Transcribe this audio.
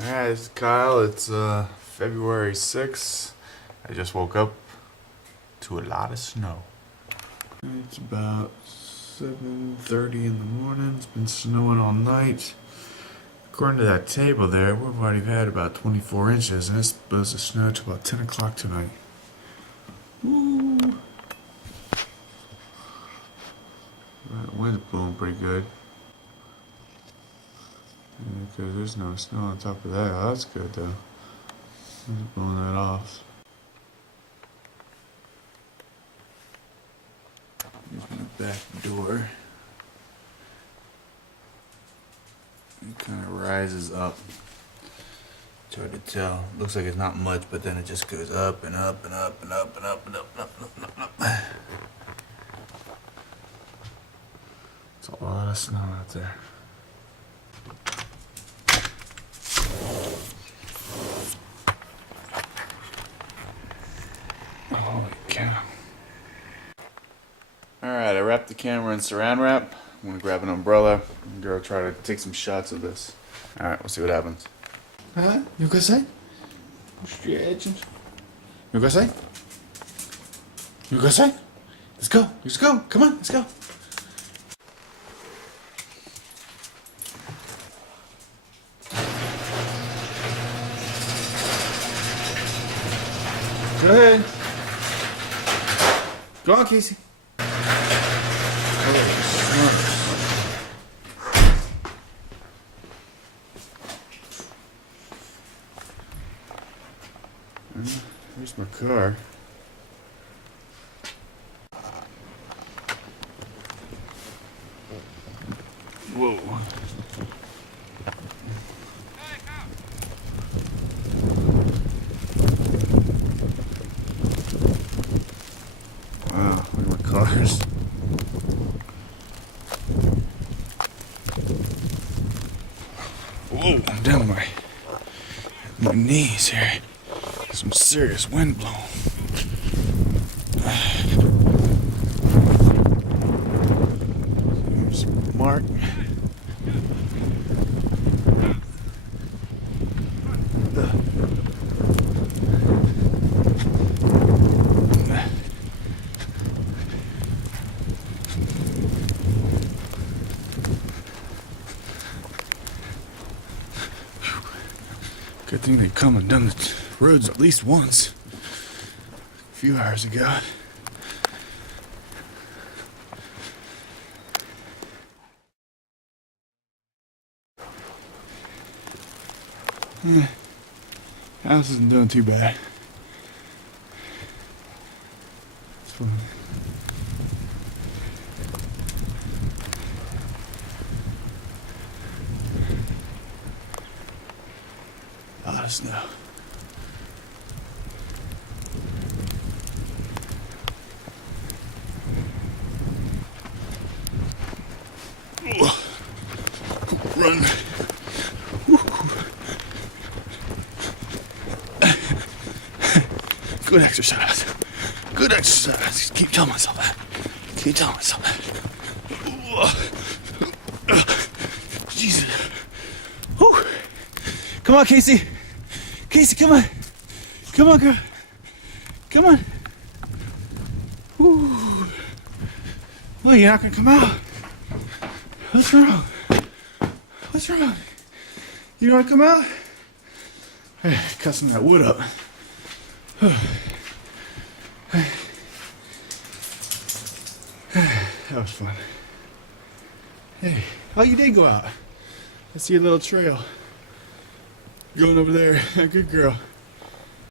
Alright, it's Kyle. It's February 6th. I just woke up to a lot of snow. It's about 7:30 in the morning. It's been snowing all night. According to that table there, we've already had about 24 inches, and it's supposed to snow till about 10 o'clock tonight. Woo! Right, wind's blowing pretty good. Because there's no snow on top of that. Oh, that's good though. I'm just blowing that off. Here's my back door. It kind of rises up. It's hard to tell. Looks like it's not much, but then it just goes up and up and up and up and up and up and up and up and up. And up. It's a lot of snow out there. Holy cow. Alright, I wrapped the camera in saran wrap. I'm gonna grab an umbrella and go try to take some shots of this. Alright, we'll see what happens. You gonna say? Stretching. You gonna say? You gonna say? Let's go, let's go, come on, let's go. Go ahead. Go on, Casey. Where's my car? Whoa. Wow, look at my cars. Whoa, I'm down to my knees here. Some serious wind blowing. There's Mark. Good thing they come and done the roads at least once. A few hours ago. House isn't doing too bad. It's fun. A lot of snow. Run. Good exercise. Good exercise. Keep telling myself that. Keep telling myself that. Jesus. Whew. Come on, Casey. Casey, come on. Come on, girl. Come on. Whew. Well, you're not gonna come out. What's wrong? What's wrong? You don't want to come out? Hey, cut some of that wood up. That was fun. Hey, oh, you did go out. I see a little trail going over there. Good girl.